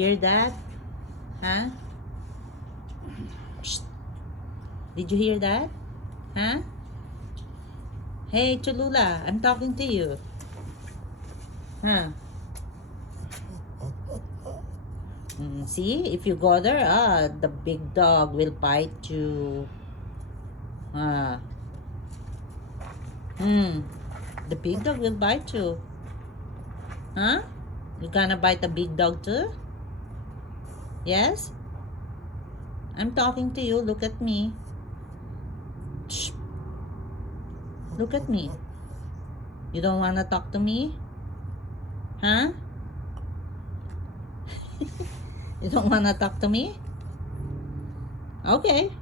Hear that? Huh? Psst. Did you hear that? Huh? Hey, Cholula, I'm talking to you. Huh? See, if you go there, the big dog will bite you. Ah. The big dog will bite you. Huh? You gonna bite the big dog too? Yes? I'm talking to you. Look at me. Shh. Look at me. You don't wanna talk to me? Huh? You don't wanna talk to me? Okay.